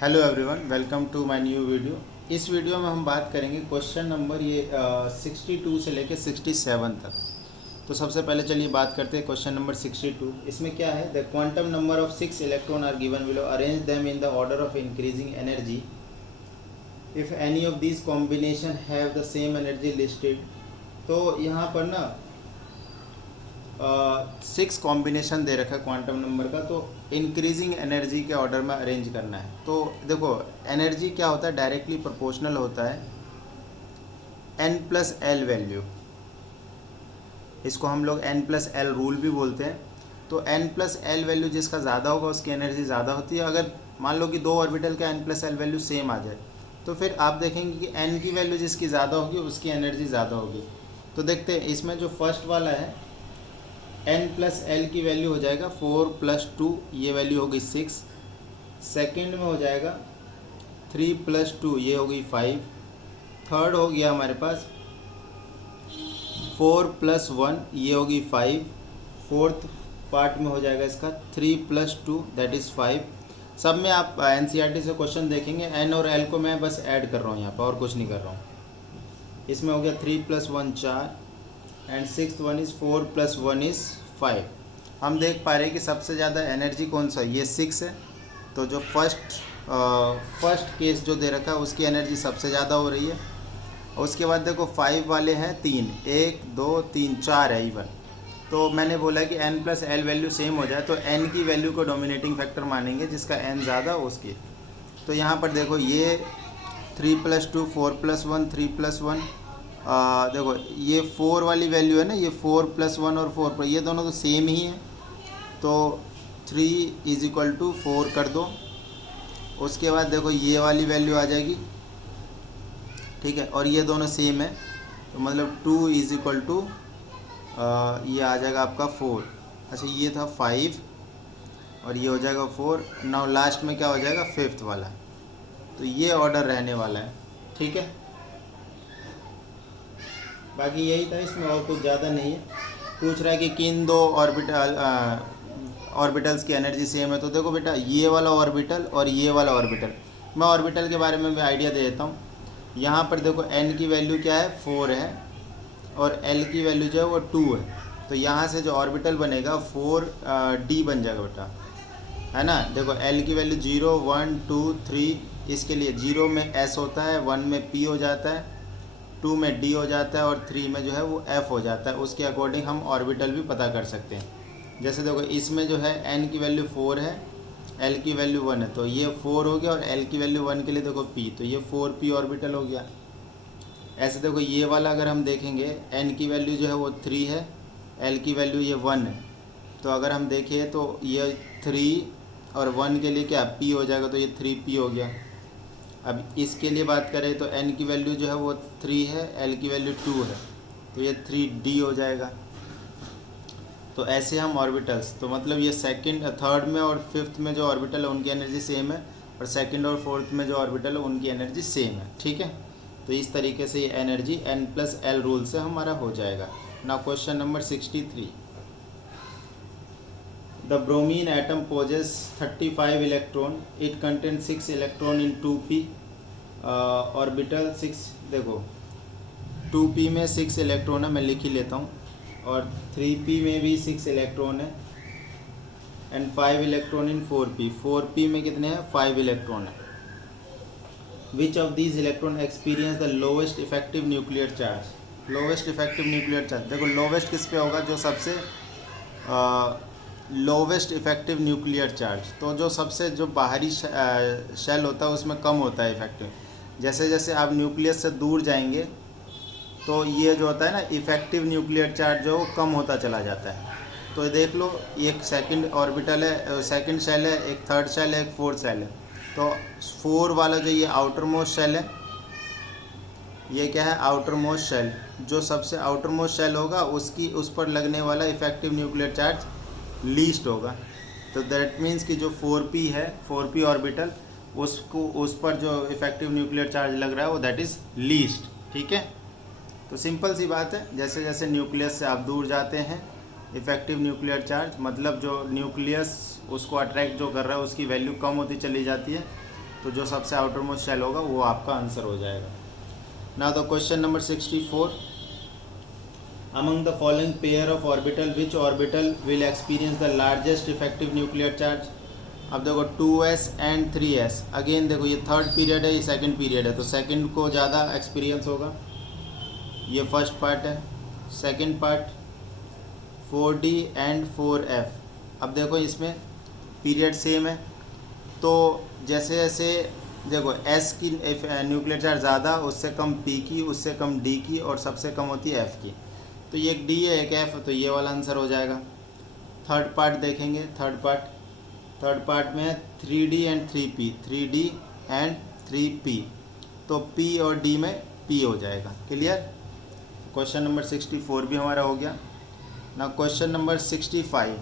Hello everyone, welcome to my new video. इस video में हम बात करेंगे क्वेश्चन नंबर 62 से लेके 67 तक। तो सबसे पहले चलिए बात करते हैं क्वेश्चन नंबर 62। इसमें क्या है, the quantum number of 6 electron are given below, arrange them in the order of increasing energy if any of these combination have the same energy listed. तो यहाँ पर ना 6 कॉम्बिनेशन दे रखा है क्वांटम नंबर का, तो इंक्रीजिंग एनर्जी के order में अरेंज करना है। तो देखो, एनर्जी क्या होता है, डायरेक्टली प्रोपोर्शनल होता है n+l वैल्यू। इसको हम लोग n+l रूल भी बोलते हैं। तो n+l वैल्यू जिसका ज़्यादा होगा उसकी एनर्जी ज़्यादा होती है। अगर मान लो कि दो ऑर्बिटल का n+l वैल्यू सेम आ जाए तो फिर आप देखेंगे कि n की वैल्यू जिसकी ज़्यादा होगी उसकी एनर्जी ज़्यादा होगी। तो देखते हैं, इसमें जो फर्स्ट वाला है n+l की वैल्यू हो जाएगा 4 + 2, ये वैल्यू होगी 6। सेकेंड में हो जाएगा 3 + 2, ये होगी 5। थर्ड हो गया हमारे पास 4 + 1, ये होगी 5। फोर्थ पार्ट में हो जाएगा इसका 3 + 2, दैट इज़ 5। सब में आप NCERT से क्वेश्चन देखेंगे, n और l को मैं बस ऐड कर रहा हूँ यहाँ पर, और कुछ नहीं कर रहा हूँ। इसमें हो गया 3 + 1 4, and sixth one is 4 + 1 is 5। हम देख पा रहे हैं कि सबसे ज़्यादा एनर्जी कौन सा है, ये 6 है। तो जो फर्स्ट केस जो दे रखा है उसकी एनर्जी सबसे ज़्यादा हो रही है। और उसके बाद देखो 5 वाले हैं 3, 1 2 3 4 है इवन। तो मैंने बोला कि n+l वैल्यू सेम हो जाए तो n की वैल्यू को डोमिनेटिंग फैक्टर मानेंगे, जिसका n ज़्यादा हो उसकी। तो यहाँ पर देखो, ये 3 + 2 4 + 1 3 + 1, देखो ये 4 वाली वैल्यू है ना, ये 4 + 1 और 4 ये दोनों तो सेम ही है। तो 3 = 4 कर दो। उसके बाद देखो ये वाली वैल्यू आ जाएगी, ठीक है, और ये दोनों सेम है। तो मतलब 2 = ये आ जाएगा आपका 4। अच्छा, ये था 5 और ये हो जाएगा 4। नाउ लास्ट में क्या हो जाएगा, 5th वाला। तो ये ऑर्डर रहने वाला है, ठीक है। बाकी यही था, इसमें और कुछ ज़्यादा नहीं है। पूछ रहा है कि किन दो ऑर्बिटल्स की एनर्जी सेम है। तो देखो बेटा, ये वाला ऑर्बिटल और ये वाला ऑर्बिटल, मैं ऑर्बिटल के बारे में भी आइडिया दे देता हूँ। यहाँ पर देखो n की वैल्यू क्या है, 4 है, और l की वैल्यू जो है वो 2 है। तो यहाँ से जो ऑर्बिटल बनेगा 4d बन जाएगा बेटा, है ना। देखो l की वैल्यू 0 1 2 3, इसके लिए 0 में s होता है, 1 में p हो जाता है, 2 में d हो जाता है, और 3 में जो है वो f हो जाता है। उसके अकॉर्डिंग हम ऑर्बिटल भी पता कर सकते हैं। जैसे देखो, इसमें जो है n की वैल्यू 4 है, l की वैल्यू 1 है, तो ये 4 हो गया, और l की वैल्यू 1 के लिए देखो p, तो ये 4p ऑर्बिटल हो गया। ऐसे देखो, ये वाला अगर हम देखेंगे, n की वैल्यू जो है वो 3 है, l की वैल्यू ये 1 है। तो अगर हम देखें तो ये 3 और 1 के लिए क्या p हो जाएगा, तो ये 3p हो गया। अब इसके लिए बात करें तो n की वैल्यू जो है वो 3 है, l की वैल्यू 2 है, तो ये 3d हो जाएगा। तो ऐसे हम ऑर्बिटल्स, तो मतलब ये सेकंड थर्ड में और फिफ्थ में जो ऑर्बिटल है उनकी एनर्जी सेम है, और सेकंड और फोर्थ में जो ऑर्बिटल है उनकी एनर्जी सेम है, ठीक है। तो इस तरीके से ये एनर्जी n+l रूल से हमारा हो जाएगा। Now question number 63। The bromine atom possesses 35 electron. It contains 6 electron in 2p orbital 6। देखो 2p में 6 इलेक्ट्रॉन है, मैं लिख ही लेता हूँ, और 3p में भी 6 इलेक्ट्रॉन है, एंड 5 इलेक्ट्रॉन इन 4p में कितने हैं, 5 इलेक्ट्रॉन है। Which of these electron experience the lowest effective nuclear charge. Lowest effective nuclear charge, देखो लोवेस्ट किस पे होगा, जो सबसे लोवेस्ट इफेक्टिव न्यूक्लियर चार्ज, तो जो सबसे जो बाहरी शेल होता है उसमें कम होता है इफेक्टिव। जैसे जैसे आप न्यूक्लियस से दूर जाएंगे तो ये जो होता है ना, इफेक्टिव न्यूक्लियर चार्ज जो कम होता चला जाता है। तो देख लो, एक सेकंड ऑर्बिटल है, सेकंड शेल है, एक थर्ड शेल है, एक फोर्थ शेल है। तो 4 वाला जो ये आउटर मोस्ट शेल है, ये क्या है, आउटर मोस्ट शेल। जो सबसे आउटर मोस्ट शेल होगा उसकी उस पर लगने वाला इफेक्टिव न्यूक्लियर चार्ज लीस्ट होगा। तो दैट मीन्स कि जो 4p है, 4p ऑर्बिटल, उसको उस पर जो इफेक्टिव न्यूक्लियर चार्ज लग रहा है वो दैट इज़ लीस्ट, ठीक है। तो सिंपल सी बात है, जैसे जैसे न्यूक्लियस से आप दूर जाते हैं, इफेक्टिव न्यूक्लियर चार्ज मतलब जो न्यूक्लियस उसको अट्रैक्ट जो कर रहा है उसकी वैल्यू कम होती चली जाती है। तो जो सबसे आउटर मोस्ट शेल होगा वो आपका आंसर हो जाएगा। Now the question number 64, among the following pair of orbital which orbital will experience the largest effective nuclear charge? अब देखो 2s एंड 3s, अगेन देखो ये थर्ड पीरियड है, ये सेकंड पीरियड है, तो सेकंड को ज़्यादा एक्सपीरियंस होगा। ये फर्स्ट पार्ट है। Second part 4d and 4f, अब देखो इसमें पीरियड सेम है, तो जैसे जैसे देखो s की न्यूक्लियर चार्ज ज़्यादा, उससे कम p की, उससे कम d की, और सबसे कम होती है f की। तो ये एक d है एक f है, तो ये वाला आंसर हो जाएगा। थर्ड पार्ट देखेंगे, थर्ड पार्ट में है 3d and 3p, 3d and 3p, तो p और d में p हो जाएगा। क्लियर? क्वेश्चन नंबर 64 भी हमारा हो गया ना। Question number 65,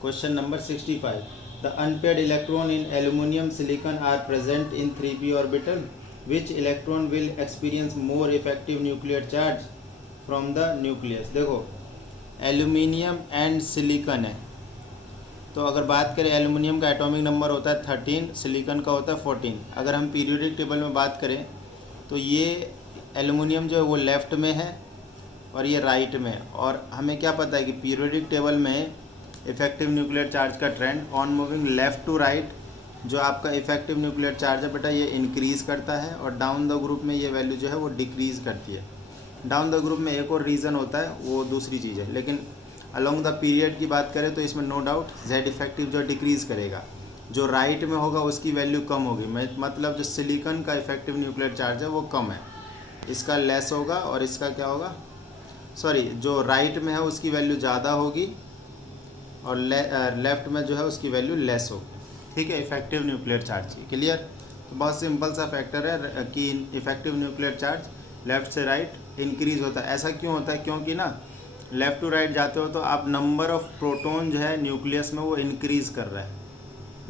question number 65, the unpaired electron in aluminium silicon are present in 3p orbital, which electron will experience more effective nuclear charge from the nucleus. देखो aluminium and silicon है, तो अगर बात करें एल्यूमिनियम का एटॉमिक नंबर होता है 13, silicon का होता है 14। अगर हम पीरियोडिक टेबल में बात करें तो ये एल्यूमिनियम जो है वो लेफ़्ट में है और ये राइट में है। और हमें क्या पता है कि पीरियोडिक टेबल में इफेक्टिव न्यूक्लियर चार्ज का trend on moving left to right, जो आपका इफेक्टिव न्यूक्लियर चार्ज है बेटा ये इंक्रीज़ करता है, और डाउन द ग्रुप में ये वैल्यू जो है वो डिक्रीज़ करती है। डाउन द ग्रुप में एक और रीज़न होता है, वो दूसरी चीज़ है, लेकिन अलोंग द पीरियड की बात करें तो इसमें नो डाउट जेड इफेक्टिव जो डिक्रीज़ करेगा, जो राइट में होगा उसकी वैल्यू कम होगी। मतलब जो सिलिकॉन का इफेक्टिव न्यूक्लियर चार्ज है वो कम है, इसका लेस होगा, और इसका क्या होगा, सॉरी जो राइट में है उसकी वैल्यू ज़्यादा होगी, और लेफ़्ट में जो है उसकी वैल्यू लेस होगी। ठीक है, इफेक्टिव न्यूक्लियर चार्ज। क्लियर? तो बहुत सिंपल सा फैक्टर है कि इफेक्टिव न्यूक्लियर चार्ज लेफ़्ट से राइट इंक्रीज़ होता है। ऐसा क्यों होता है? क्योंकि ना लेफ़्ट टू राइट जाते हो तो आप नंबर ऑफ़ प्रोटॉन जो है न्यूक्लियस में वो इंक्रीज़ कर रहा है,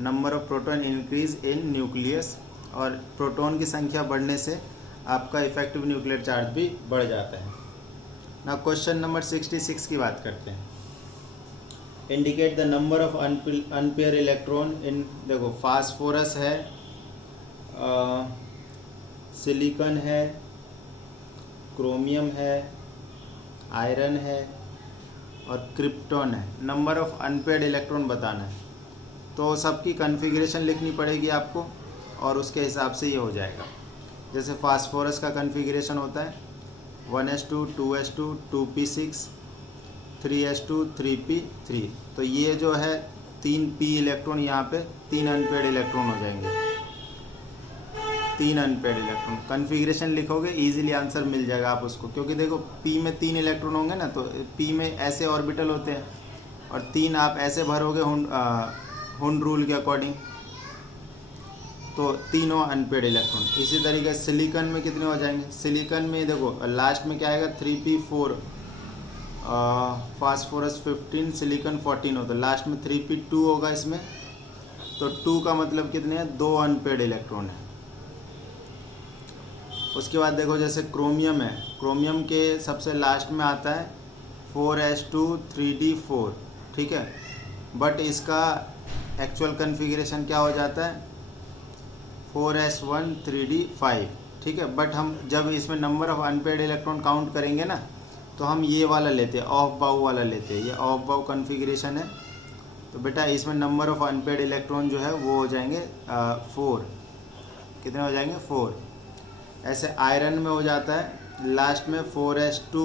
number of proton increase in nucleus, और प्रोटॉन की संख्या बढ़ने से आपका इफेक्टिव न्यूक्लियर चार्ज भी बढ़ जाता है ना। क्वेश्चन नंबर 66 की बात करते हैं। Indicate the number of unpaired electron in, देखो फास्फोरस है, सिलिकॉन है, क्रोमियम है, आयरन है और क्रिप्टॉन है। नंबर ऑफ़ अनपेयर्ड इलेक्ट्रॉन बताना है, तो सबकी कन्फिग्रेशन लिखनी पड़ेगी आपको, और उसके हिसाब से ये हो जाएगा। जैसे फास्फोरस का कन्फिग्रेशन होता है 1s2 2s2 2p6 3s2 3p3, तो ये जो है 3p इलेक्ट्रॉन, यहाँ पे 3 अनपेयर्ड इलेक्ट्रॉन हो जाएंगे, 3 अनपेयर्ड इलेक्ट्रॉन। कन्फिग्रेशन लिखोगे इजीली आंसर मिल जाएगा आप उसको, क्योंकि देखो p में 3 इलेक्ट्रॉन होंगे ना, तो p में ऐसे ऑर्बिटल होते हैं, और 3 आप ऐसे भरोगे हुंड रूल के अकॉर्डिंग, तो तीनों अनपेयर्ड इलेक्ट्रॉन। इसी तरीके सिलिकॉन में कितने हो जाएंगे? सिलिकॉन में देखो लास्ट में क्या आएगा 3p4, फास्फोरस 15, सिलिकॉन 14 होता है, लास्ट में 3p2 होगा इसमें, तो 2 का मतलब कितने हैं? 2 अनपेयर्ड इलेक्ट्रॉन है। उसके बाद देखो जैसे क्रोमियम है, क्रोमियम के सबसे लास्ट में आता है 4s2 3d4, ठीक है, बट इसका एक्चुअल कन्फिग्रेशन क्या हो जाता है 4s1 3d5, ठीक है। बट हम जब इसमें number of unpaired electron count करेंगे ना, तो हम ये वाला लेते हैं, ऑफ बाउ वाला लेते हैं, ये ऑफ बाउ कन्फिग्रेशन है, तो बेटा इसमें नंबर ऑफ़ अनपेयर्ड इलेक्ट्रॉन जो है वो हो जाएंगे 4। कितने हो जाएंगे? 4। ऐसे आयरन में हो जाता है लास्ट में 4s2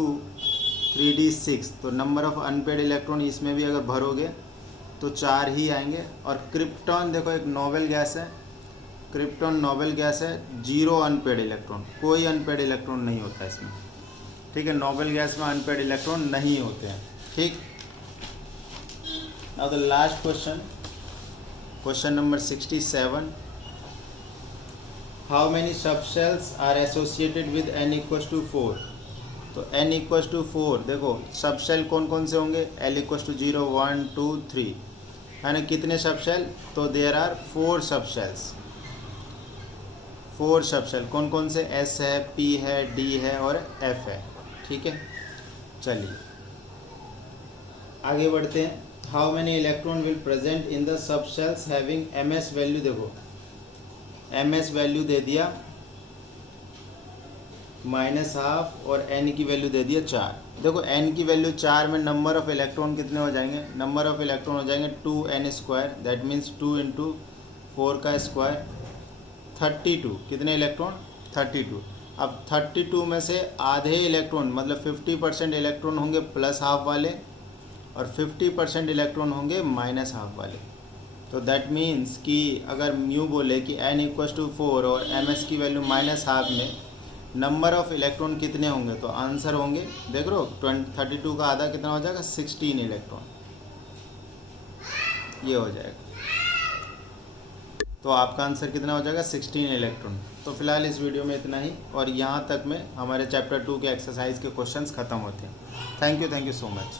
3d6, तो नंबर ऑफ़ अनपेयर्ड इलेक्ट्रॉन इसमें भी अगर भरोगे तो 4 ही आएंगे। और क्रिप्टॉन देखो एक नोबेल गैस है, क्रिप्टॉन नोबेल गैस है, 0 अनपेयर्ड इलेक्ट्रॉन, कोई अनपेयर्ड इलेक्ट्रॉन नहीं होता इसमें, ठीक है। नोबेल गैस में अनपेयर्ड इलेक्ट्रॉन नहीं होते हैं, ठीक। Now the last question, question number 67, how many subshells are associated with n equals to 4। तो n इक्वल्स टू 4, देखो सबशेल कौन कौन से होंगे? l इक्वल्स टू 0 1 2 3, है ना। कितने सबशेल? तो देयर आर 4 सबशेल्स, 4 सबशेल। कौन कौन से? S है, P है, D है और F है, ठीक है। चलिए आगे बढ़ते हैं। How many electron will present in the subshells having M S value, देखो एम एस वैल्यू दे दिया -½ और n की वैल्यू दे दिया 4। देखो n की वैल्यू 4 में नंबर ऑफ इलेक्ट्रॉन कितने हो जाएंगे, नंबर ऑफ इलेक्ट्रॉन हो जाएंगे 2n², दैट मीन्स 2 × 4 का स्क्वायर 32। कितने इलेक्ट्रॉन, 32। अब 32 में से आधे इलेक्ट्रॉन मतलब 50% इलेक्ट्रॉन होंगे +½ वाले और 50% इलेक्ट्रॉन होंगे -½ वाले। तो दैट मीन्स कि अगर म्यू बोले कि n = 4 और ms की वैल्यू -½ में नंबर ऑफ इलेक्ट्रॉन कितने होंगे, तो आंसर होंगे, देख रहे हो 32 का आधा कितना हो जाएगा, 16 इलेक्ट्रॉन, ये हो जाएगा। तो आपका आंसर कितना हो जाएगा, 16 इलेक्ट्रॉन। तो फिलहाल इस वीडियो में इतना ही, और यहाँ तक में हमारे चैप्टर 2 के एक्सरसाइज के क्वेश्चंस ख़त्म होते हैं। Thank you so much.